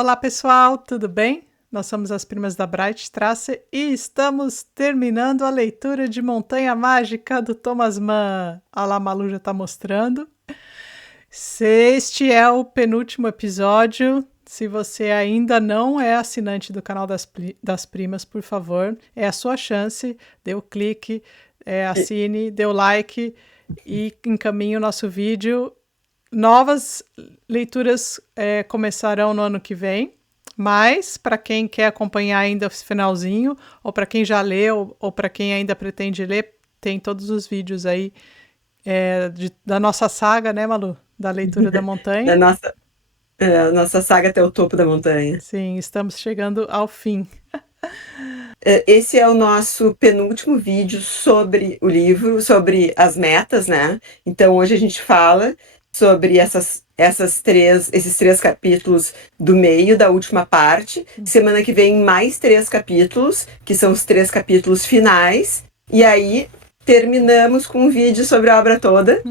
Olá pessoal, tudo bem? Nós somos as Primas da Bright Trace e estamos terminando a leitura de Montanha Mágica do Thomas Mann. A lá, Malu já está mostrando. Este é o penúltimo episódio. Se você ainda não é assinante do canal das Primas, por favor, é a sua chance. Dê o clique, assine, dê o like e encaminhe o nosso vídeo. Novas leituras começarão no ano que vem, mas para quem quer acompanhar ainda esse finalzinho, ou para quem já leu, ou para quem ainda pretende ler, tem todos os vídeos aí da nossa saga, né, Malu? Da leitura da montanha. Da nossa saga até o topo da montanha. Sim, estamos chegando ao fim. Esse é o nosso penúltimo vídeo sobre o livro, sobre as metas, né? Então hoje a gente fala sobre esses três capítulos do meio da última parte. Semana que vem mais 3 capítulos, que são os 3 capítulos finais. E aí terminamos com um vídeo sobre a obra toda,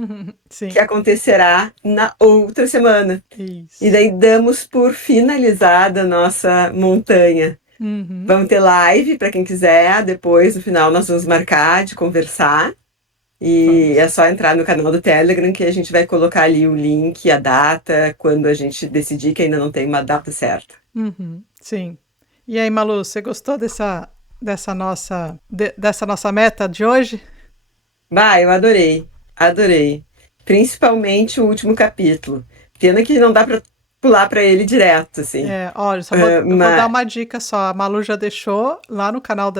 Sim. que acontecerá na outra semana. Isso. E daí damos por finalizada a nossa montanha. Uhum. Vamos ter live para quem quiser. Depois, no final, nós vamos marcar de conversar. E é só entrar no canal do Telegram que a gente vai colocar ali o link, a data, quando a gente decidir, que ainda não tem uma data certa. Uhum. Sim. E aí, Malu, você gostou dessa nossa meta de hoje? Bah, eu adorei. Adorei. Principalmente o último capítulo. Pena que não dá para pular para ele direto, assim. Olha, eu vou dar uma dica só. A Malu já deixou lá no canal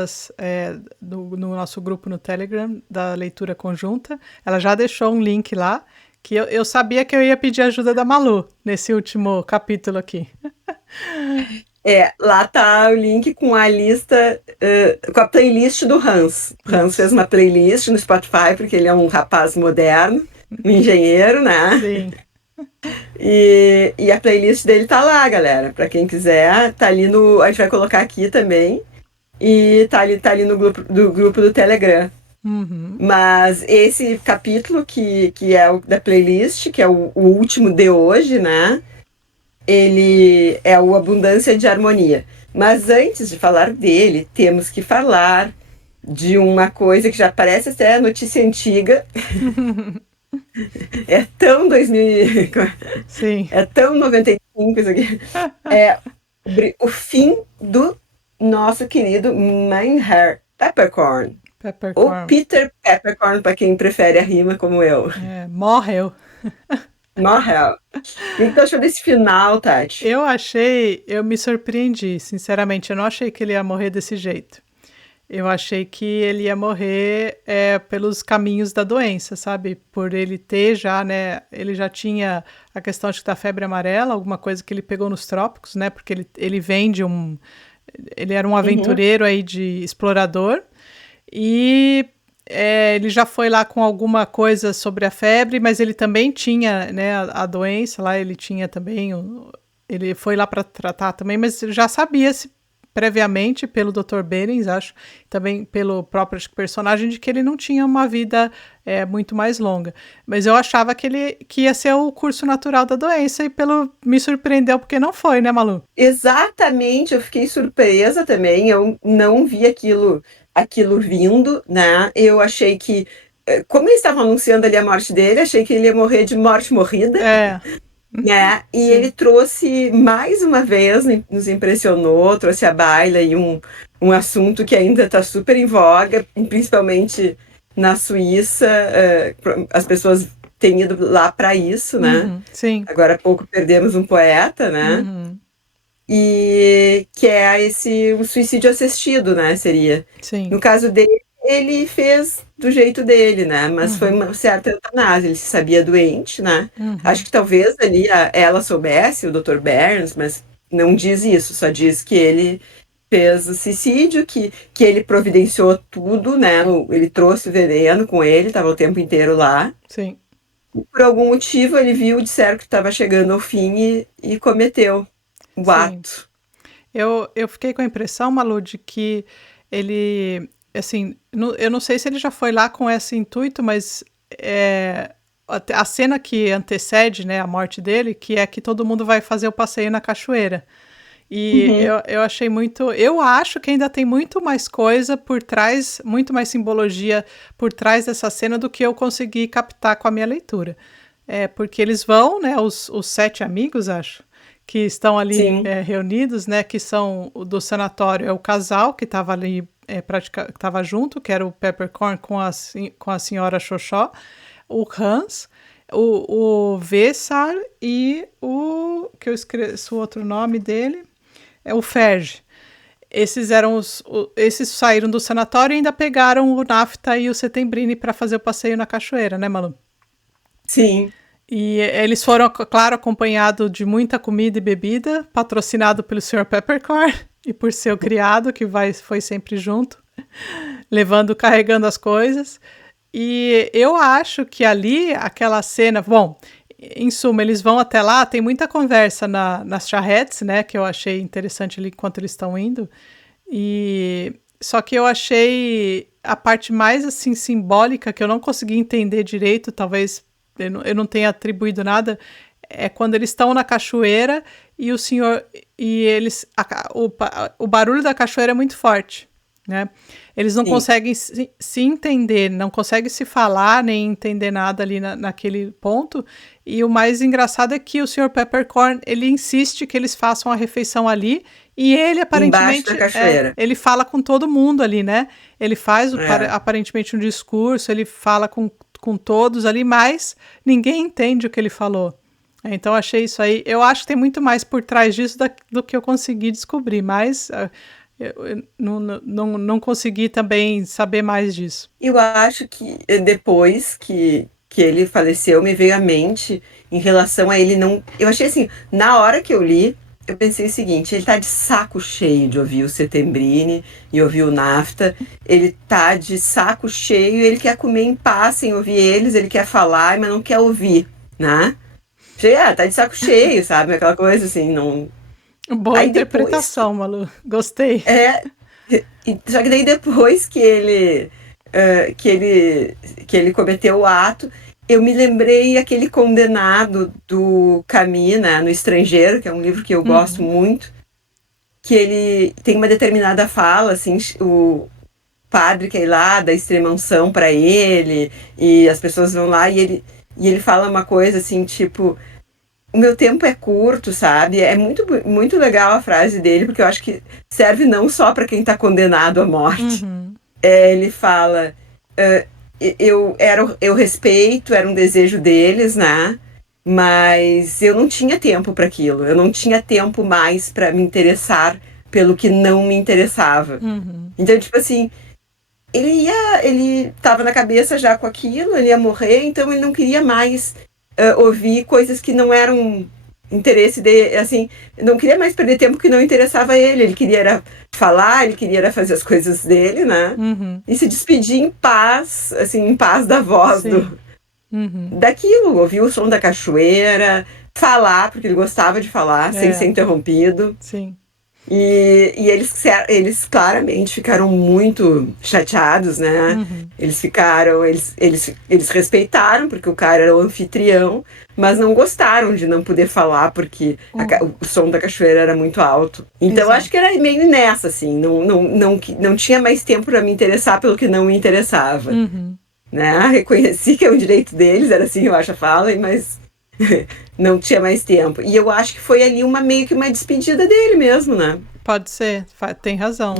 no nosso grupo no Telegram da leitura conjunta. Ela já deixou um link lá que eu sabia que eu ia pedir ajuda da Malu nesse último capítulo aqui. Lá tá o link com a lista, com a playlist do Hans. O Hans fez uma playlist no Spotify, porque ele é um rapaz moderno, um engenheiro, né? Sim. E a playlist dele tá lá, galera. Pra quem quiser, tá ali no. A gente vai colocar aqui também. E tá ali no grupo do Telegram. Uhum. Mas esse capítulo, que é o da playlist, que é o último de hoje, né? Ele é o Abundância de Harmonia. Mas antes de falar dele, temos que falar de uma coisa que já parece até notícia antiga. É tão 2000. Sim. É tão 95 isso aqui. É o fim do nosso querido Mynheer Peppercorn. Ou Peter Peppercorn, para quem prefere a rima como eu. Morreu. Morreu. O que tu achou desse final, Tati? Eu me surpreendi, sinceramente. Eu não achei que ele ia morrer desse jeito. Eu achei que ele ia morrer pelos caminhos da doença, sabe? Por ele ter já, né? Ele já tinha a questão da febre amarela, alguma coisa que ele pegou nos trópicos, né? Porque ele vem de um... Ele era um aventureiro aí de explorador. E ele já foi lá com alguma coisa sobre a febre, mas ele também tinha, né, a doença lá, ele tinha também... Ele foi lá para tratar também, mas já sabia-se previamente pelo Dr. Berens, acho, também pelo próprio personagem, de que ele não tinha uma vida muito mais longa. Mas eu achava que ia ser o curso natural da doença e me surpreendeu porque não foi, né, Malu? Exatamente, eu fiquei surpresa também, eu não vi aquilo vindo, né? Eu achei que, como eles estavam anunciando ali a morte dele, achei que ele ia morrer de morte morrida. Né? E Sim. ele trouxe, mais uma vez, nos impressionou, trouxe à baila aí um assunto que ainda está super em voga, principalmente na Suíça. As pessoas têm ido lá para isso, né? Sim. Agora há pouco perdemos um poeta, né? E que é o suicídio assistido, né? Seria. Sim. No caso dele, ele fez do jeito dele, né? Mas foi uma certa eutanásia. Ele se sabia doente, né? Acho que talvez ali ela soubesse, o Dr. Burns, mas não diz isso. Só diz que ele fez o suicídio, que ele providenciou tudo, né? Ele trouxe o veneno com ele, estava o tempo inteiro lá. Sim. E por algum motivo ele viu, disseram que estava chegando ao fim e cometeu o ato. Eu fiquei com a impressão, Malu, de que ele, assim, eu não sei se ele já foi lá com esse intuito, mas a cena que antecede, né, a morte dele, que é que todo mundo vai fazer o passeio na cachoeira. E eu achei muito. Eu acho que ainda tem muito mais coisa por trás, muito mais simbologia por trás dessa cena do que eu consegui captar com a minha leitura. Porque eles vão, né? Os 7 amigos, acho, que estão ali Sim. reunidos, né? Que são do sanatório, é o casal que estava ali, que estava junto, que era o Peppercorn com a senhora Xoxó, o Hans, o Vessar e o. Que eu esqueço o outro nome dele. É o Ferge. Esses saíram do sanatório e ainda pegaram o Nafta e o Setembrini para fazer o passeio na cachoeira, né, Malu? Sim. E eles foram, claro, acompanhados de muita comida e bebida, patrocinado pelo Sr. Peppercorn e por seu criado, que foi sempre junto, carregando as coisas. E eu acho que ali, aquela cena... Bom, em suma, eles vão até lá, tem muita conversa nas charretes, né? Que eu achei interessante ali enquanto eles estão indo. Só que eu achei a parte mais, assim, simbólica, que eu não consegui entender direito, talvez eu não tenha atribuído nada, é quando eles estão na cachoeira e o senhor... E eles... O barulho da cachoeira é muito forte, né? Eles não conseguem se entender, não conseguem se falar, nem entender nada ali naquele ponto. E o mais engraçado é que o Sr. Peppercorn, ele insiste que eles façam a refeição ali, e ele Embaixo da aparentemente, cachoeira. ele fala com todo mundo ali, né? Ele faz aparentemente um discurso, ele fala com todos ali, mas ninguém entende o que ele falou. Então achei isso aí, eu acho que tem muito mais por trás disso do que eu consegui descobrir, mas... Eu não consegui também saber mais disso. Eu acho que depois que ele faleceu, me veio à mente em relação a ele não... Eu achei assim, na hora que eu li, eu pensei o seguinte, ele tá de saco cheio de ouvir o Setembrini e ouvir o Nafta, ele tá de saco cheio, ele quer comer em paz sem ouvir eles, ele quer falar, mas não quer ouvir, né? Tá de saco cheio, sabe? Aquela coisa assim, não... Boa Aí depois interpretação, Malu. Gostei. Só que daí depois que ele cometeu o ato, eu me lembrei aquele Condenado do Camus, né, no Estrangeiro, que é um livro que eu gosto muito, que ele tem uma determinada fala, assim, o padre quer ir lá, dá extrema-unção para ele, e as pessoas vão lá, e ele fala uma coisa assim, tipo... O meu tempo é curto, sabe? É muito, muito legal a frase dele, porque eu acho que serve não só para quem está condenado à morte. Ele fala: eu respeito, era um desejo deles, né? Mas eu não tinha tempo para aquilo. Eu não tinha tempo mais para me interessar pelo que não me interessava. Então, tipo assim, ele estava na cabeça já com aquilo, ele ia morrer, então ele não queria mais ouvir coisas que não eram interesse dele, assim, não queria mais perder tempo que não interessava ele queria era falar, ele queria era fazer as coisas dele, né? E se despedir em paz, assim, em paz da voz daquilo, ouvir o som da cachoeira, falar, porque ele gostava de falar, sem ser interrompido. Sim. E eles claramente ficaram muito chateados, né? Eles respeitaram, porque o cara era o anfitrião, mas não gostaram de não poder falar, porque o som da cachoeira era muito alto. Então, acho que era meio nessa, assim, não tinha mais tempo para me interessar pelo que não me interessava. Né? Reconheci que é um direito deles, era assim, eu acho a fala, mas... não tinha mais tempo. E eu acho que foi ali meio que uma despedida dele mesmo, né? Pode ser, tem razão.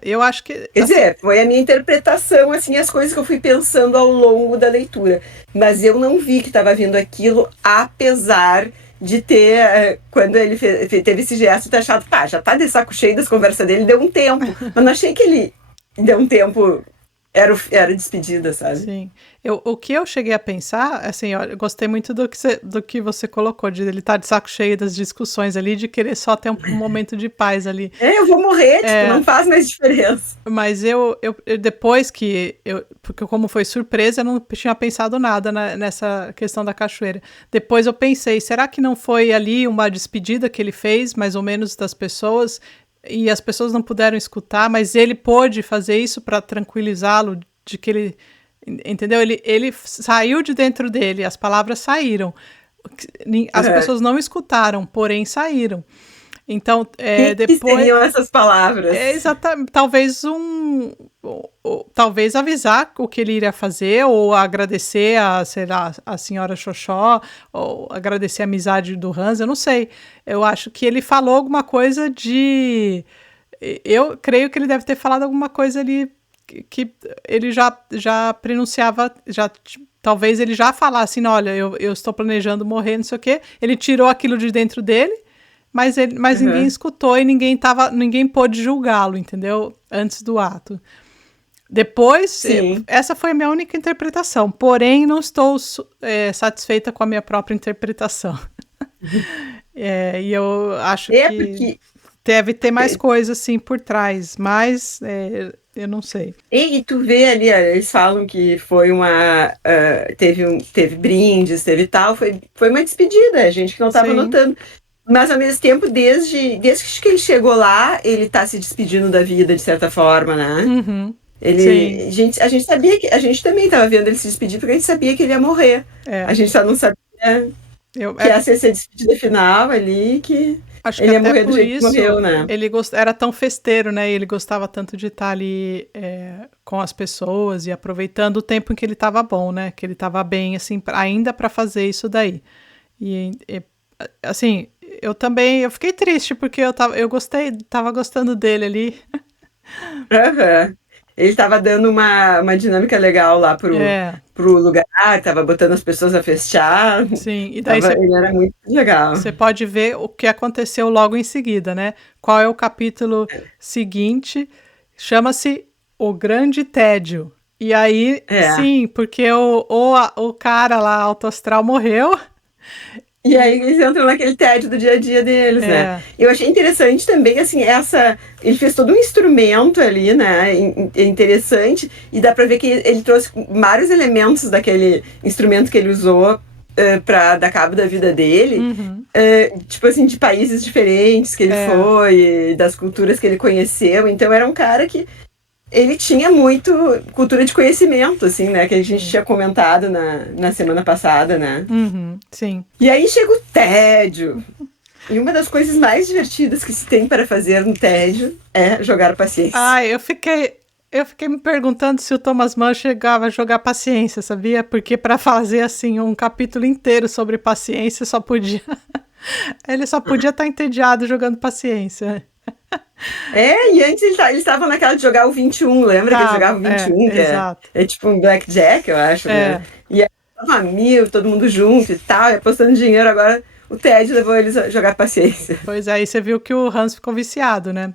Eu acho que... Quer dizer, foi a minha interpretação, assim, as coisas que eu fui pensando ao longo da leitura. Mas eu não vi que estava vindo aquilo, apesar de ter, quando ele teve esse gesto, ter achado, já tá de saco cheio das conversas dele, deu um tempo. Mas não achei que ele deu um tempo... Era despedida, sabe? Sim. O que eu cheguei a pensar, assim, eu gostei muito do que você colocou, de ele estar de saco cheio das discussões ali, de querer só ter um momento de paz ali. Eu vou morrer, não faz mais diferença. Mas depois porque como foi surpresa, eu não tinha pensado nada nessa questão da cachoeira. Depois eu pensei, será que não foi ali uma despedida que ele fez, mais ou menos, das pessoas... E as pessoas não puderam escutar, mas ele pôde fazer isso para tranquilizá-lo, de que ele, entendeu? Ele saiu de dentro dele, as palavras saíram. As pessoas não escutaram, porém saíram. Então, Que depois... seriam essas palavras? Exatamente, talvez avisar o que ele iria fazer, ou agradecer sei lá, a senhora Xoxó, ou agradecer a amizade do Hans, eu não sei. Eu acho que ele falou alguma coisa de... Eu creio que ele deve ter falado alguma coisa ali que ele já pronunciava, talvez ele já falasse, olha, eu estou planejando morrer, não sei o quê. Ele tirou aquilo de dentro dele, mas ninguém escutou e ninguém pôde julgá-lo, entendeu? Antes do ato. Depois, essa foi a minha única interpretação, porém não estou satisfeita com a minha própria interpretação. E eu acho que porque... deve ter mais coisas assim por trás, mas eu não sei. E tu vê ali, eles falam que foi teve brindes, teve tal, foi uma despedida, a gente que não estava notando. Mas ao mesmo tempo, desde que ele chegou lá, ele tá se despedindo da vida, de certa forma, né? Uhum. A gente sabia que... A gente também estava vendo ele se despedir, porque a gente sabia que ele ia morrer. A gente só não sabia que ia ser a despedida final ali, que acho ele que ia até morrer do por jeito isso, que morreu, né? Ele era tão festeiro, né? E ele gostava tanto de estar ali com as pessoas e aproveitando o tempo em que ele estava bom, né? Que ele estava bem, assim, ainda para fazer isso daí. E assim, eu fiquei triste, porque eu tava gostando dele ali. Ele estava dando uma dinâmica legal lá pro lugar, estava botando as pessoas a festejar. Sim, e daí ele era muito legal. Você pode ver o que aconteceu logo em seguida, né? Qual é o capítulo seguinte? Chama-se O Grande Tédio. E aí, sim, porque o cara lá, Alto Astral, morreu. E aí eles entram naquele tédio do dia a dia deles, né? Eu achei interessante também, assim, ele fez todo um instrumento ali, né? Interessante, e dá pra ver que ele trouxe vários elementos daquele instrumento que ele usou pra dar cabo da vida dele. Tipo assim, de países diferentes que ele foi, das culturas que ele conheceu. Então era um cara que ele tinha muito cultura de conhecimento, assim, né? Que a gente tinha comentado na semana passada, né? Sim. E aí chega o tédio. E uma das coisas mais divertidas que se tem para fazer no tédio é jogar paciência. Eu fiquei me perguntando se o Thomas Mann chegava a jogar paciência, sabia? Porque para fazer, assim, um capítulo inteiro sobre paciência, ele só podia estar entediado jogando paciência. E antes eles estavam naquela de jogar o 21, lembra que eles jogavam o 21? Que é tipo um blackjack, eu acho, né? E aí tava 1000, todo mundo junto e tal, e apostando dinheiro. Agora o tédio levou eles a jogar paciência. Pois aí você viu que o Hans ficou viciado, né?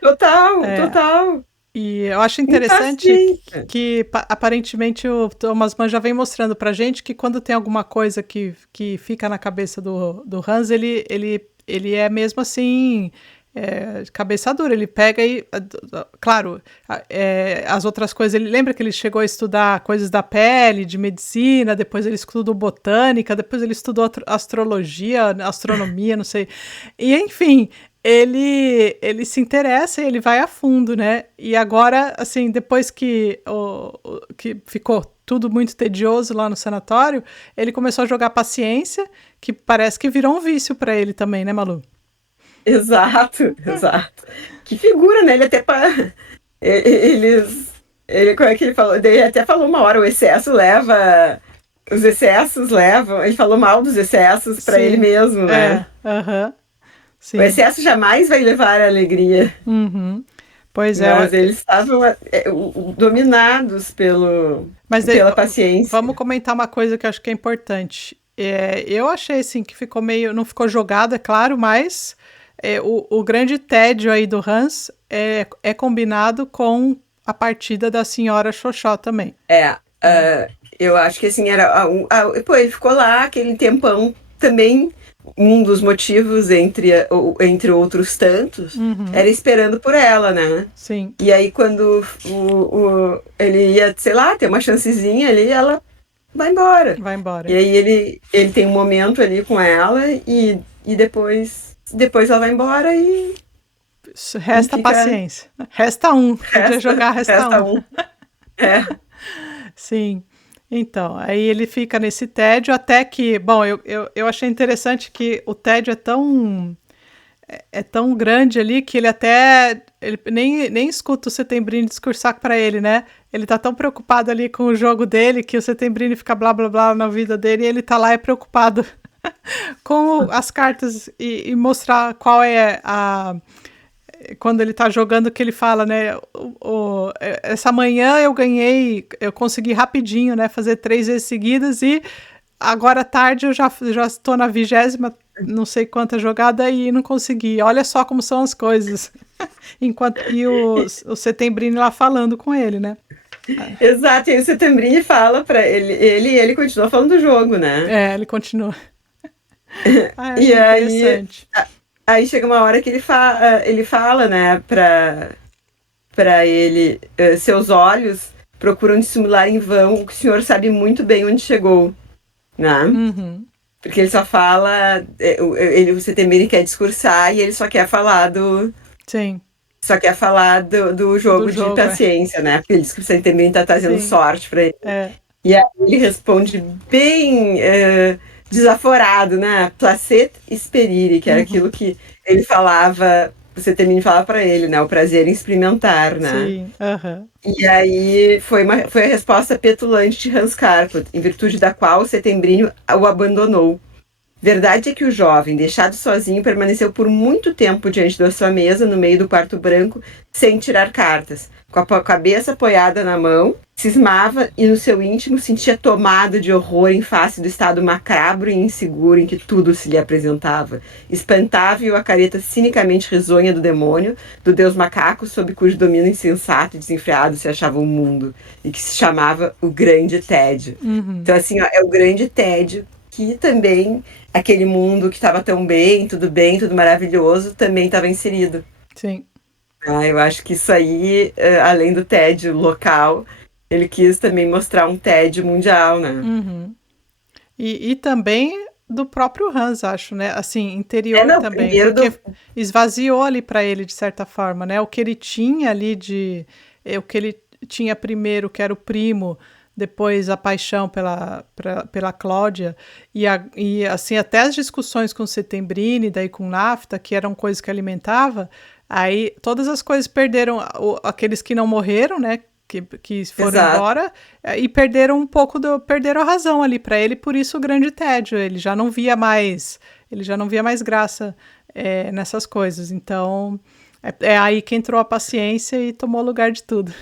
Total. E eu acho interessante que aparentemente o Thomas Mann já vem mostrando pra gente que quando tem alguma coisa que fica na cabeça do Hans, ele é mesmo assim... cabeça dura, ele pega e, claro, as outras coisas, ele lembra que ele chegou a estudar coisas da pele, de medicina, depois ele estudou botânica, depois ele estudou astrologia, astronomia, não sei, e enfim, ele se interessa e ele vai a fundo, né, e agora, assim, depois que ficou tudo muito tedioso lá no sanatório, ele começou a jogar paciência, que parece que virou um vício para ele também, né, Malu? Exato. Que figura, né? Ele até como é que ele falou? Ele até falou uma hora, os excessos levam, ele falou mal dos excessos para ele mesmo, né? Sim. O excesso jamais vai levar a alegria. Pois Mas eles estavam dominados pela paciência. Vamos comentar uma coisa que eu acho que é importante. Eu achei assim que ficou não ficou jogado, é claro, mas o grande tédio aí do Hans é combinado com a partida da senhora Xoxó também. Eu acho que assim, ele ficou lá aquele tempão também. Um dos motivos, entre outros tantos, era esperando por ela, né? Sim. E aí quando ele ia, sei lá, ter uma chancezinha ali, ela vai embora. E aí ele tem um momento ali com ela e depois ela vai embora e... Resta paciência. Resta podia jogar resta um. Sim. Então, aí ele fica nesse tédio até que... Bom, eu achei interessante que o tédio é tão é tão grande ali que ele até ele nem escuta o Settembrini discursar para ele, né? Ele tá tão preocupado ali com o jogo dele que o Settembrini fica blá blá blá na vida dele e ele tá lá preocupado com as cartas e mostrar qual é a quando ele tá jogando que ele fala, né? Essa manhã eu consegui rapidinho, né? Fazer 3 vezes seguidas e agora à tarde eu já estou na 20ª, não sei quanta jogada e não consegui. Olha só como são as coisas. E o Settembrini lá falando com ele, né? Exato, e o Settembrini fala pra ele continua falando do jogo, né? Ele continua. E aí, interessante. Aí chega uma hora que ele fala, né, pra ele, seus olhos procuram dissimular em vão o que o senhor sabe muito bem onde chegou, né? Uhum. Porque ele só fala, o Settembrini quer discursar e ele só quer falar do... Sim. Só quer falar do jogo de paciência, né? Porque ele diz que o Settembrini tá trazendo sorte pra ele. E aí ele responde bem desaforado, né? Placet esperire, que era aquilo que ele falava, o Settembrini falava pra ele, né? O prazer em experimentar, né? Sim, E aí foi a resposta petulante de Hans Carpot, em virtude da qual o Settembrini o abandonou. Verdade é que o jovem, deixado sozinho, permaneceu por muito tempo diante da sua mesa, no meio do quarto branco, sem tirar cartas. Com a cabeça apoiada na mão, cismava e no seu íntimo sentia tomado de horror em face do estado macabro e inseguro em que tudo se lhe apresentava. Espantava-o a careta cinicamente risonha do demônio, do deus macaco, sob cujo domínio insensato e desenfreado se achava o mundo, e que se chamava o Grande Tédio. Então, assim, ó, é o Grande Tédio que também aquele mundo que estava tão bem, tudo maravilhoso, também estava inserido. Sim. Eu acho que isso aí, além do tédio local, ele quis também mostrar um tédio mundial, né? Uhum. E também do próprio Hans, acho, né? Assim, interior também, porque esvaziou ali para ele, de certa forma, né? O que ele tinha ali o que ele tinha primeiro, que era o primo, depois a paixão pela Cláudia, e assim, até as discussões com o Settembrini, daí com Nafta, que eram coisas que alimentava, aí todas as coisas perderam, aqueles que não morreram, né, que foram embora, e perderam perderam a razão ali para ele, por isso o grande tédio, ele já não via mais graça nessas coisas, então é aí que entrou a paciência e tomou lugar de tudo.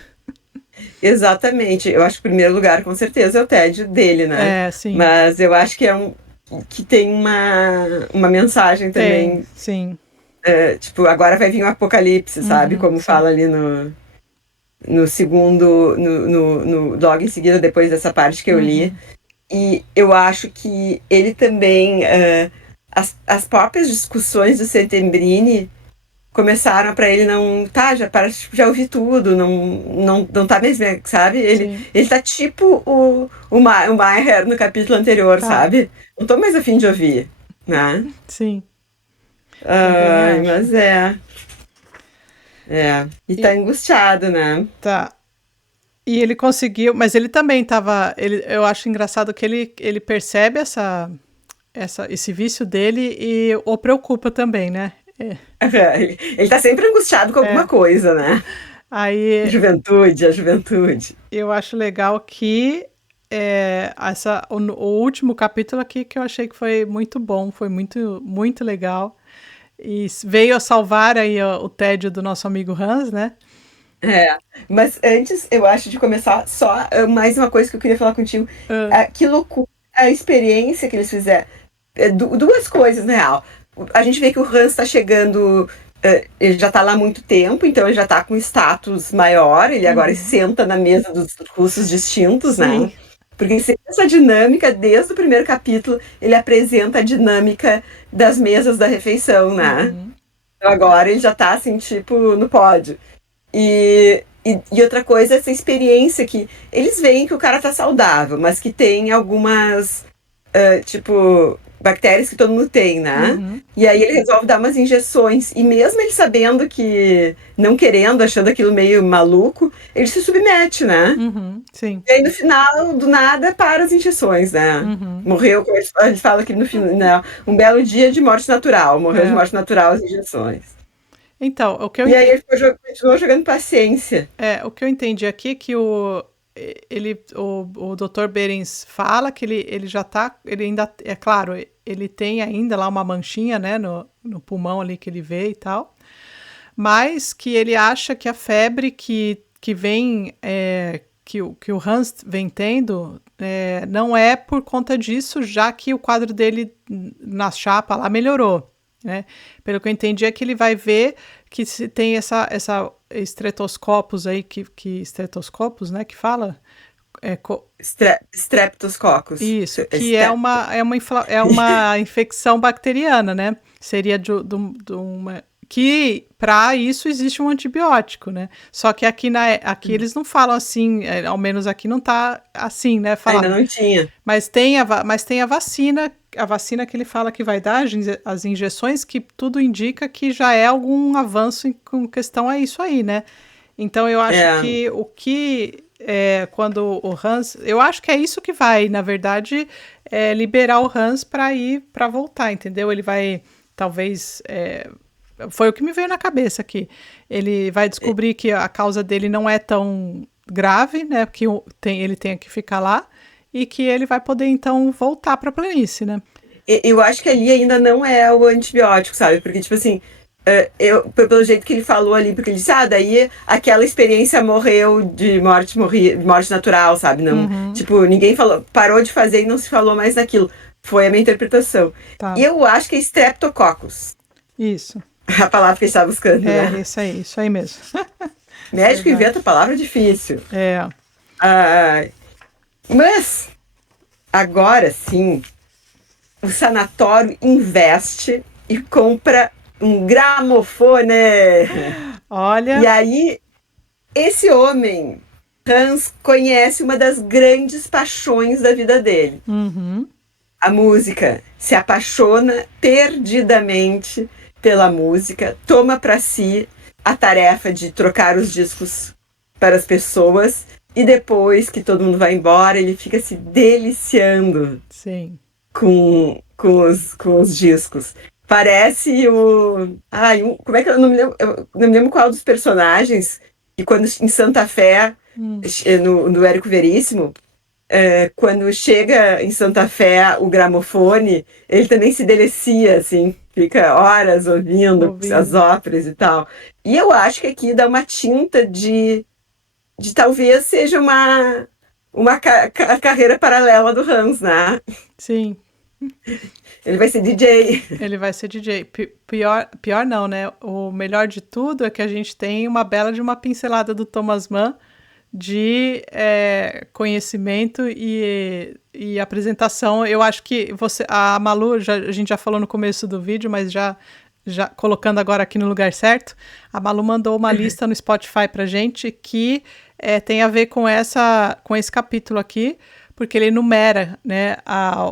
Exatamente, eu acho que o primeiro lugar com certeza é o tédio dele, né? Sim. Mas eu acho que que tem uma mensagem também. Sim. Tipo, agora vai vir o apocalipse, sabe? Como sim. Fala ali no segundo, logo em seguida, depois dessa parte que eu li. E eu acho que ele também, as próprias discussões do Settembrini começaram para ele não, já ouvi tudo, não tá mesmo, sabe? Ele tá tipo o Maher no capítulo anterior, sabe? Não tô mais a fim de ouvir, né? Sim. Mas e tá angustiado, né? Tá. E ele conseguiu, mas ele também tava, eu acho engraçado que ele percebe esse vício dele e o preocupa também, né? Ele tá sempre angustiado com alguma coisa, né? Aí, a juventude. Eu acho legal que o último capítulo aqui que eu achei que foi muito bom, foi muito, muito legal. E veio a salvar aí o tédio do nosso amigo Hans, né? Mas antes, eu acho de começar, só mais uma coisa que eu queria falar contigo. Que loucura a experiência que eles fizeram. Duas coisas, na real. A gente vê que o Hans tá chegando, ele já tá lá há muito tempo, então ele já tá com status maior, ele agora senta na mesa dos russos distintos, né? Porque essa dinâmica, desde o primeiro capítulo, ele apresenta a dinâmica das mesas da refeição, né? Então agora ele já tá assim, tipo, no pódio. E outra coisa, essa experiência que eles veem que o cara tá saudável, mas que tem algumas, tipo, bactérias que todo mundo tem, né? Uhum. E aí ele resolve dar umas injeções. E mesmo ele sabendo que, não querendo, achando aquilo meio maluco, ele se submete, né? Uhum. Sim. E aí no final, do nada, para as injeções, né? Uhum. Morreu, ele fala que no final, um belo dia de morte natural. Morreu de É. morte natural as injeções. Então, E aí ele continuou jogando paciência. o que eu entendi aqui é que o Dr. Berens fala que ele já tá, ele ainda, é claro, ele tem ainda lá uma manchinha, né, no pulmão ali que ele vê e tal, mas que ele acha que a febre que vem, que o Hans vem tendo, não é por conta disso, já que o quadro dele na chapa lá melhorou, né? Pelo que eu entendi é que ele vai ver que se tem essa estretoscopos aí, estretoscopos, né, que fala? Streptococcus. Isso, que é uma infecção bacteriana, né? Seria de uma... Que para isso existe um antibiótico, né? Só que aqui eles não falam assim, ao menos aqui não tá assim, né? Ainda não tinha. Mas tem a vacina que ele fala que vai dar, as injeções, que tudo indica que já é algum avanço com questão a isso aí, né? Então eu acho que quando o Hans, eu acho que é isso que vai, na verdade, liberar o Hans para voltar, entendeu? Ele vai, talvez, foi o que me veio na cabeça aqui. Ele vai descobrir que a causa dele não é tão grave, né? Que ele tenha que ficar lá e que ele vai poder, então, voltar para a planície, né? Eu acho que ali ainda não é o antibiótico, sabe? Porque, tipo assim, pelo jeito que ele falou ali, porque ele disse, daí aquela experiência morreu de morte natural, sabe? Não, tipo, ninguém parou de fazer e não se falou mais daquilo. Foi a minha interpretação. Tá. Eu acho que é Streptococcus. Isso. A palavra que a gente está buscando, né? Isso aí mesmo. Médico inventa palavra difícil. Mas, agora sim, o sanatório investe e compra um gramofone. Olha. E aí, esse homem, Hans, conhece uma das grandes paixões da vida dele. A música. Se apaixona perdidamente pela música, toma para si a tarefa de trocar os discos para as pessoas e depois que todo mundo vai embora, ele fica se deliciando. Sim. Com os discos. Parece o... como é que eu não me lembro qual dos personagens, que quando em Santa Fé, no Érico Veríssimo, quando chega em Santa Fé o gramofone, ele também se delicia, assim, fica horas ouvindo as óperas e tal. E eu acho que aqui dá uma tinta de talvez seja uma carreira paralela do Hans, né? Sim. Ele vai ser DJ. Ele vai ser DJ. Pior não, né? O melhor de tudo é que a gente tem uma bela de uma pincelada do Thomas Mann de conhecimento e apresentação. Eu acho que a Malu, a gente já falou no começo do vídeo, mas já colocando agora aqui no lugar certo, a Malu mandou uma lista no Spotify pra gente que tem a ver com esse capítulo aqui, porque ele enumera, né,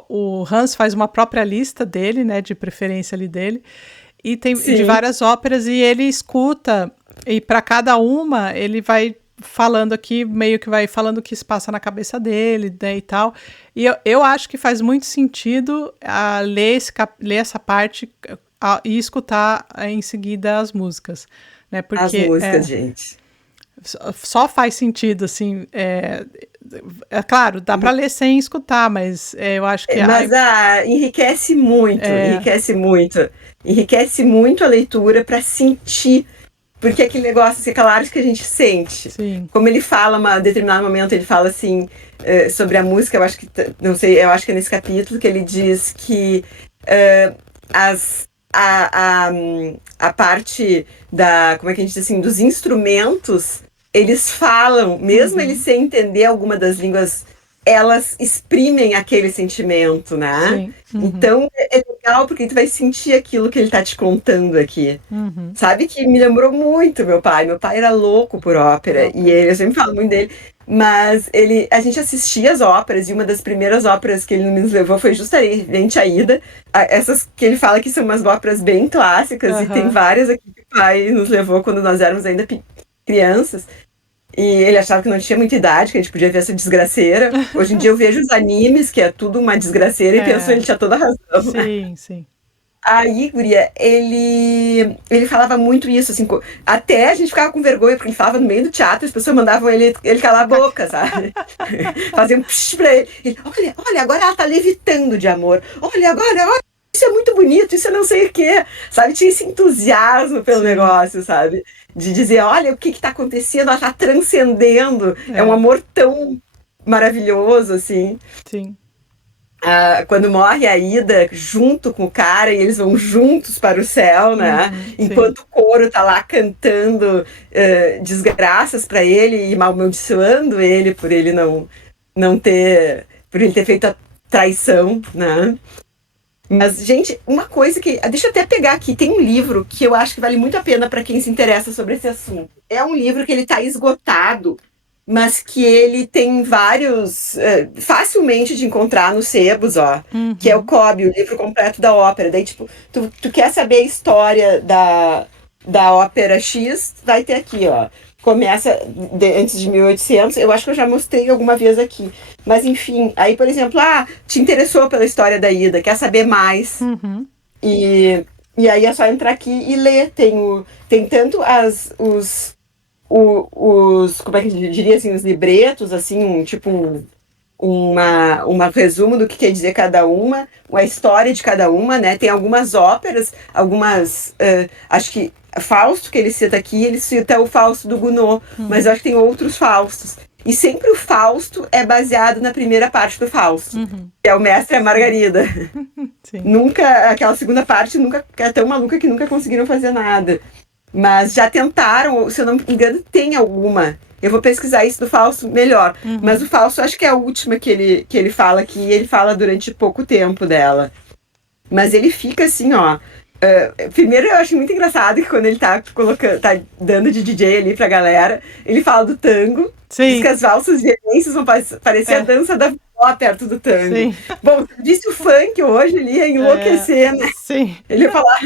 o Hans faz uma própria lista dele, né, de preferência ali dele, e tem de várias óperas, e ele escuta, e para cada uma ele vai falando aqui, meio que vai falando o que se passa na cabeça dele, né, e tal, e eu acho que faz muito sentido ler essa parte e escutar em seguida as músicas, né, porque... As músicas, gente. Só faz sentido, assim, claro, dá para ler sem escutar, mas eu acho que... Mas enriquece muito, enriquece muito a leitura para sentir, porque aquele negócio, assim, aquela arte que a gente sente. Sim. Como ele fala, em determinado momento, ele fala assim, sobre a música, eu acho que, não sei, eu acho que é nesse capítulo que ele diz que a parte como é que a gente diz assim, dos instrumentos, eles falam, mesmo eles sem entender alguma das línguas, elas exprimem aquele sentimento, né? Sim. Então é legal porque tu vai sentir aquilo que ele tá te contando aqui. Sabe que me lembrou muito meu pai. Meu pai era louco por ópera e eu sempre falo muito dele. Mas a gente assistia as óperas, e uma das primeiras óperas que ele nos levou foi justamente a Ida. Essas que ele fala que são umas óperas bem clássicas, e tem várias aqui que o pai nos levou quando nós éramos ainda crianças. E ele achava que não tinha muita idade, que a gente podia ver essa desgraceira. Hoje em dia eu vejo os animes, que é tudo uma desgraceira, e penso que ele tinha toda a razão. Sim, sim. Aí, guria, ele falava muito isso, assim, até a gente ficava com vergonha, porque ele falava no meio do teatro, as pessoas mandavam ele calar a boca, sabe? Faziam psh pra ele. Olha, agora ela tá levitando de amor. Olha, isso é muito bonito, isso eu não sei o quê. Sabe, tinha esse entusiasmo pelo negócio, sabe? De dizer, olha, o que tá acontecendo, ela tá transcendendo. É um amor tão maravilhoso, assim. Sim. Quando morre a Ida junto com o cara e eles vão juntos para o céu, né? Enquanto o coro tá lá cantando desgraças para ele e maldiçoando ele por ele não ter, por ele ter feito a traição, né? Mas, gente, uma coisa que... Deixa eu até pegar aqui. Tem um livro que eu acho que vale muito a pena para quem se interessa sobre esse assunto. É um livro que ele tá esgotado, mas que ele tem vários... facilmente de encontrar nos sebos, ó. Que é o Cobb, o livro completo da ópera. Daí, tipo, tu quer saber a história da ópera X, vai ter aqui, ó. Começa antes de 1800, eu acho que eu já mostrei alguma vez aqui. Mas, enfim, aí, por exemplo, te interessou pela história da Ida, quer saber mais. E aí é só entrar aqui e ler. Tem tanto os como é que eu diria, assim, os libretos, assim, uma resumo do que quer dizer cada uma, a história de cada uma, né? Tem algumas óperas, acho que Fausto, que ele cita aqui, ele cita o Fausto do Gounod, mas eu acho que tem outros Faustos. E sempre o Fausto é baseado na primeira parte do Fausto, que é o Mestre e a Margarida. Sim. Nunca, aquela segunda parte nunca é tão maluca que nunca conseguiram fazer nada. Mas já tentaram, se eu não me engano, tem alguma. Eu vou pesquisar isso do Fausto melhor. Mas o Fausto, acho que é a última que ele fala aqui, e ele fala durante pouco tempo dela. Mas ele fica assim, ó. Primeiro eu acho muito engraçado que quando ele tá dando de DJ ali pra galera, ele fala do tango. Sim. Diz que as valsas vienenses vão parecer a dança da vó perto do tango. Sim. Bom, disse o funk hoje, ele ia enlouquecer, né? Sim. Ele ia falar...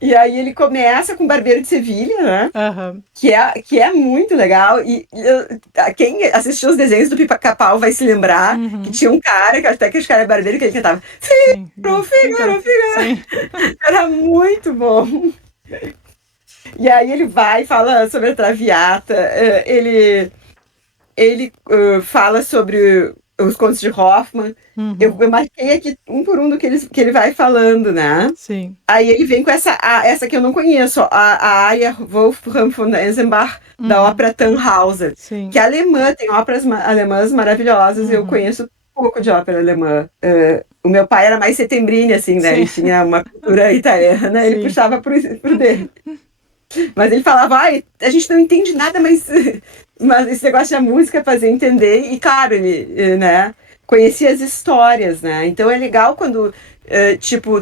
E aí ele começa com Barbeiro de Sevilha, né? Que é muito legal. E quem assistiu os desenhos do Pica-Pau vai se lembrar que tinha um cara, que até que esse cara é barbeiro, que ele cantava Figaro. Era muito bom. E aí ele vai e fala sobre a Traviata. Ele fala sobre os contos de Hoffmann. Eu marquei aqui um por um do que ele vai falando, né? Sim. Aí ele vem com essa que eu não conheço, a área Wolfgang von Eisenbach, da ópera Tannhauser, que é alemã, tem óperas alemãs maravilhosas, eu conheço pouco de ópera alemã. O meu pai era mais Settembrini, assim, né? Ele tinha uma cultura italiana, ele puxava pro dele. Mas ele falava, a gente não entende nada, mas esse negócio da música fazia entender. E, claro, ele, né, conhecia as histórias, né? Então é legal quando,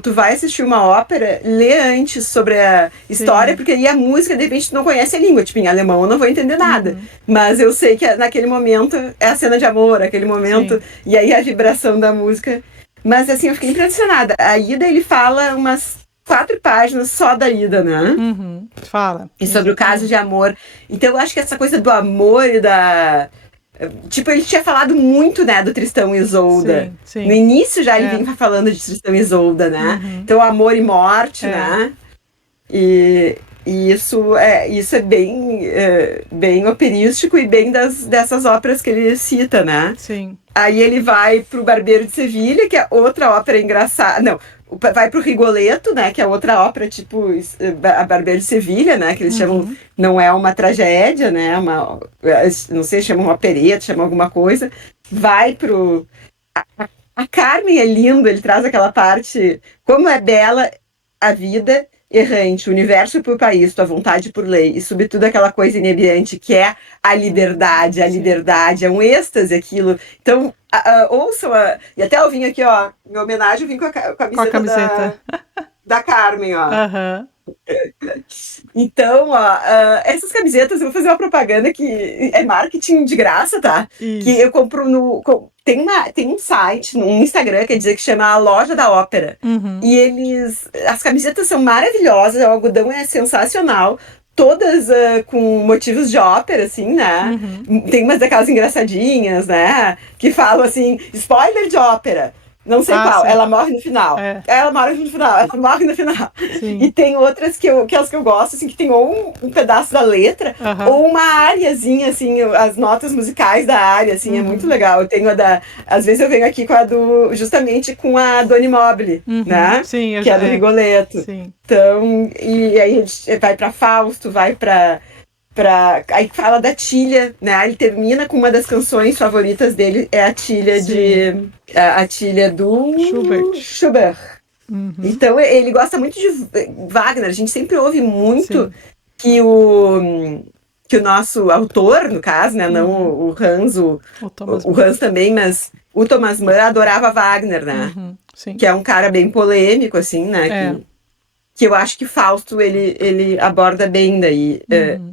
tu vai assistir uma ópera, lê antes sobre a história, porque aí a música, de repente, tu não conhece a língua. Tipo, em alemão eu não vou entender nada. Mas eu sei que naquele momento é a cena de amor, aquele momento, e aí a vibração da música. Mas, assim, eu fiquei impressionada. A Ida, ele fala umas 4 páginas só da Ida, né? Fala. E sobre o caso de amor. Então eu acho que essa coisa do amor e da... Tipo, ele tinha falado muito, né, do Tristão e Isolda. Sim. No início já ele vinha falando de Tristão e Isolda, né? Então amor e morte, né? E isso é bem operístico e bem dessas óperas que ele cita, né? Sim. Aí ele vai pro Barbeiro de Sevilha, que é outra ópera engraçada. Não, vai pro Rigoletto, né, que é outra ópera, tipo a Barbeiro de Sevilha, né, que eles chamam, não é uma tragédia, né, não sei, chamam uma opereta, chamam alguma coisa. Vai pro... A Carmen é lindo, ele traz aquela parte, como é bela a vida errante, o universo por país, tua vontade por lei, e sobretudo aquela coisa inebriante que é a liberdade, é um êxtase aquilo. Então, ouçam, e até eu vim aqui, ó, em homenagem, eu vim com a camiseta. da Carmen, ó. Aham. Então, ó, essas camisetas, eu vou fazer uma propaganda que é marketing de graça, tá? Que Isso. eu compro tem um site, um Instagram, quer dizer, que chama a Loja da Ópera. Uhum. E as camisetas são maravilhosas, o algodão é sensacional, todas com motivos de ópera, assim, né? Uhum. Tem umas daquelas engraçadinhas, né? Que falam assim, spoiler de ópera. Não sei Ah, qual, sim. ela morre no final. É, Ela morre no final, ela morre no final. E sim. tem outras que as que eu gosto, assim, que tem ou um pedaço da letra, Aham. ou uma áreazinha, assim, as notas musicais da área, assim, é muito Uhum. legal. Eu tenho a da. Às vezes eu venho aqui com a do. Justamente com a Dona Immobile, Uhum. né? Sim, eu Que é já. a do Rigoletto. Sim. Então, e aí a gente vai pra Fausto, vai aí fala da Tilha, né? Ele termina com uma das canções favoritas dele, é a Tilha Sim. a Tilha do Schubert. Schubert. Uhum. Então ele gosta muito de Wagner. A gente sempre ouve muito Sim. que que o nosso autor, no caso, né? Não Uhum. o Hans, O Thomas o Mann. Hans também, mas o Thomas Mann adorava Wagner, né? Uhum. Sim. Que é um cara bem polêmico, assim, né? É. Que eu acho que Fausto ele aborda bem daí Uhum.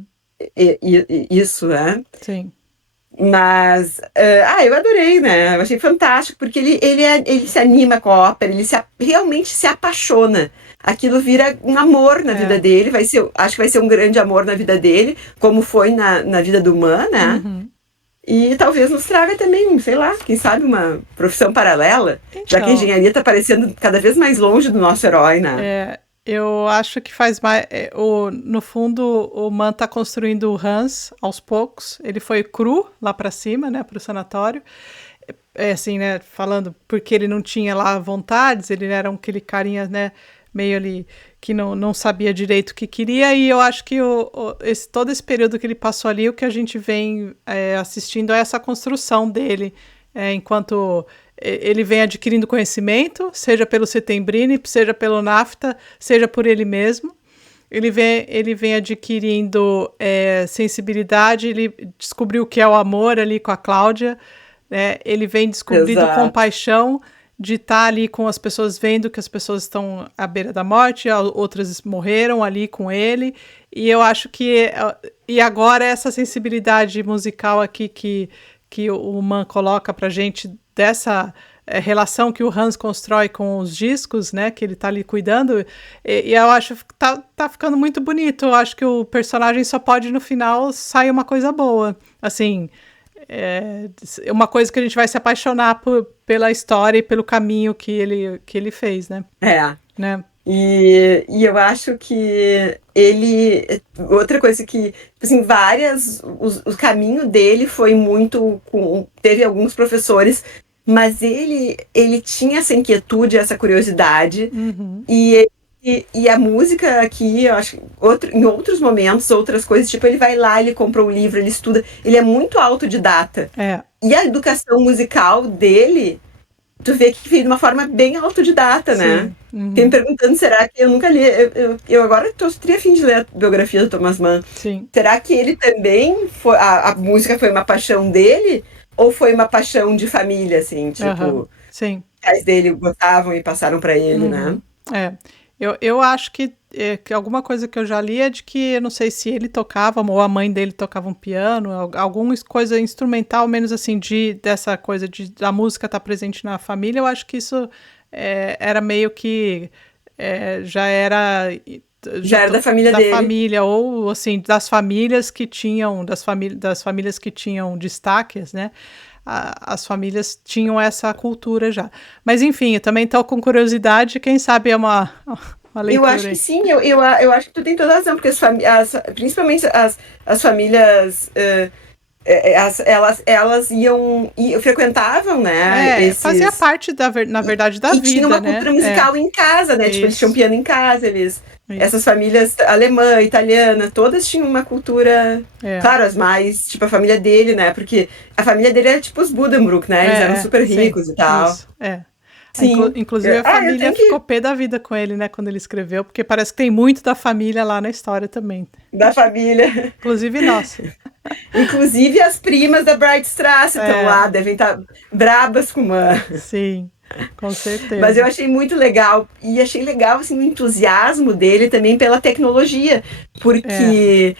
isso, né? Sim. Mas, eu adorei, né? Eu achei fantástico, porque ele se anima com a ópera, realmente se apaixona. Aquilo vira um amor na vida É. dele, acho que vai ser um grande amor na vida dele, como foi na vida do Man, né? Uhum. E talvez nos traga também, sei lá, quem sabe uma profissão paralela, já que a Então, engenharia está parecendo cada vez mais longe do nosso herói, né? eu acho que faz mais. No fundo, o Man tá construindo o Hans aos poucos. Ele foi cru lá para cima, né, para o sanatório. Assim, né, falando porque ele não tinha lá vontades, ele era aquele carinha, né, meio ali que não sabia direito o que queria. E eu acho que todo esse período que ele passou ali, o que a gente vem assistindo é essa construção dele, enquanto ele vem adquirindo conhecimento, seja pelo Settembrini, seja pelo NAFTA, seja por ele mesmo. Ele vem adquirindo sensibilidade, ele descobriu o que é o amor ali com a Cláudia, né? Ele vem descobrindo Exato. compaixão de estar ali com as pessoas, vendo que as pessoas estão à beira da morte, outras morreram ali com ele, e eu acho que e agora essa sensibilidade musical aqui que o Man coloca pra gente dessa relação que o Hans constrói com os discos, né, que ele tá ali cuidando, e eu acho que tá ficando muito bonito. Eu acho que o personagem só pode no final sair uma coisa boa, assim, uma coisa que a gente vai se apaixonar pela história e pelo caminho que ele fez, né? É. Né? E eu acho que ele. Outra coisa que, assim, o caminho dele foi muito. Teve alguns professores, mas ele tinha essa inquietude, essa curiosidade, Uhum. e a música aqui, eu acho que em outros momentos, outras coisas, tipo, ele vai lá, ele compra um livro, ele estuda, ele é muito autodidata. É. E a educação musical dele tu vê que veio de uma forma bem autodidata, né? Sim. Fiquei me Uhum. perguntando, será que eu nunca li? Eu agora teria fim de ler a biografia do Thomas Mann. Sim. Será que ele também foi. A música foi uma paixão dele? Ou foi uma paixão de família, assim, Uhum. tipo, Sim. os pais dele gostavam e passaram para ele, né? Uhum. Eu acho que alguma coisa que eu já li é de que eu não sei se ele tocava ou a mãe dele tocava um piano, alguma coisa instrumental, menos assim, dessa coisa da música estar presente na família. Eu acho que isso era meio que já era. Já era da família Da dele. família, ou assim, das famílias que tinham, das famílias que tinham destaques, né? As famílias tinham essa cultura já. Mas enfim, eu também estou com curiosidade, quem sabe é uma Eu leitura acho que aí. sim, eu acho que tu tem toda a razão, porque principalmente as famílias. Elas frequentavam, né, Fazia parte, na verdade, da e tinha vida, uma né? cultura musical em casa, né, tipo, eles tinham Isso, piano em casa, essas isso. famílias alemã, italiana, todas tinham uma cultura, É, claro, as mais, tipo, a família dele, né, porque a família dele era tipo os Buddenbrook, né, eles eram super sim, ricos e tal. isso, Sim. Inclusive a Eu família tenho ficou que pé da vida com ele, né, quando ele escreveu, porque parece que tem muito da família lá na história também. da família. Inclusive nossa. Inclusive as primas da Bright Strasse estão É, lá, devem estar brabas com uma. sim. Com certeza. Mas eu achei muito legal, e achei legal assim, o entusiasmo dele também pela tecnologia, porque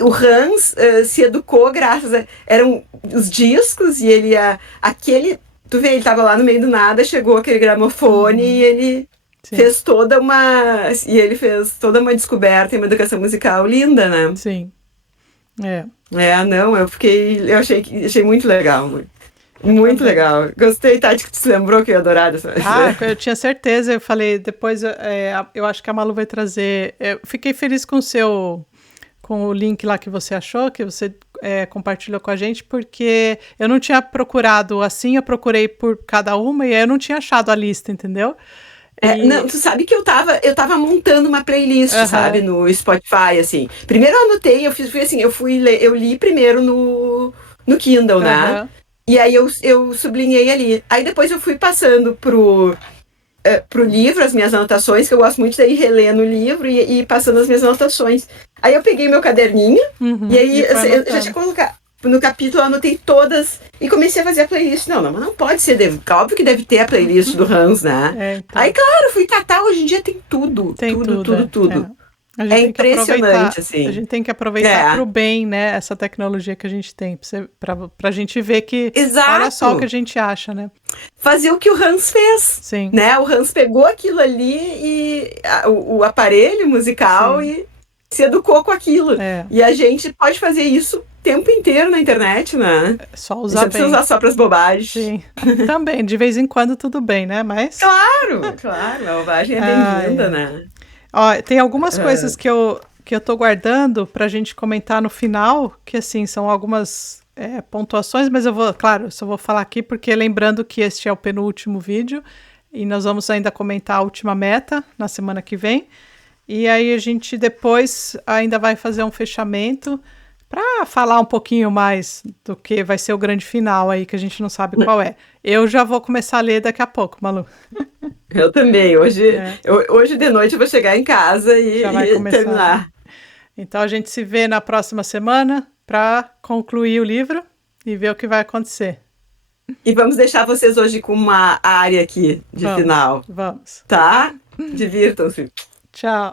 o Hans se educou graças a... Eram os discos, e ele ia... Aquele... Tu vê, ele tava lá no meio do nada, chegou aquele gramofone e ele Sim. fez toda uma... E ele fez toda uma descoberta e uma educação musical linda, né? Sim. Não, eu achei muito legal, muito legal. Gostei, Tati, que tu se lembrou que eu ia adorar dessa vez. Eu tinha certeza, eu falei, depois eu acho que a Malu vai trazer. Eu fiquei feliz com o link lá que você achou, que você compartilhou com a gente, porque eu não tinha procurado assim, eu procurei por cada uma e aí eu não tinha achado a lista, entendeu? Não, tu sabe que eu tava montando uma playlist, sabe, no Spotify, assim. Primeiro eu anotei, eu li primeiro no Kindle, né? E aí eu sublinhei ali. Aí depois eu fui passando pro livro as minhas anotações, que eu gosto muito de ir relendo o livro e passando as minhas anotações. Aí eu peguei meu caderninho, e aí eu já tinha colocado. No capítulo eu anotei todas e comecei a fazer a playlist. Mas não pode ser, óbvio que deve ter a playlist do Hans, né? Então. Aí, claro, fui catar, hoje em dia tem tudo. Tem tudo. É impressionante, assim. A gente tem que aproveitar pro bem, né, essa tecnologia que a gente tem, pra gente ver que, Exato. Olha só o que a gente acha, né? Fazer o que o Hans fez. Sim. Né? O Hans pegou aquilo ali e o aparelho musical e se educou com aquilo. E a gente pode fazer isso o tempo inteiro na internet, né? Só usar bem. Não precisa usar só pras bobagens. Sim. Também, de vez em quando tudo bem, né? Mas... Claro, a bobagem é bem-vinda, né? Ó, tem algumas coisas que eu tô guardando pra gente comentar no final, que assim, são algumas pontuações, mas só vou falar aqui, porque lembrando que este é o penúltimo vídeo, e nós vamos ainda comentar a última meta na semana que vem, e aí a gente depois ainda vai fazer um fechamento para falar um pouquinho mais do que vai ser o grande final aí, que a gente não sabe qual é. Eu já vou começar a ler daqui a pouco, Malu. Eu também. Hoje de noite eu vou chegar em casa e terminar. Então a gente se vê na próxima semana para concluir o livro e ver o que vai acontecer. E vamos deixar vocês hoje com uma área aqui de final. Vamos. Tá? Divirtam-se. Tchau.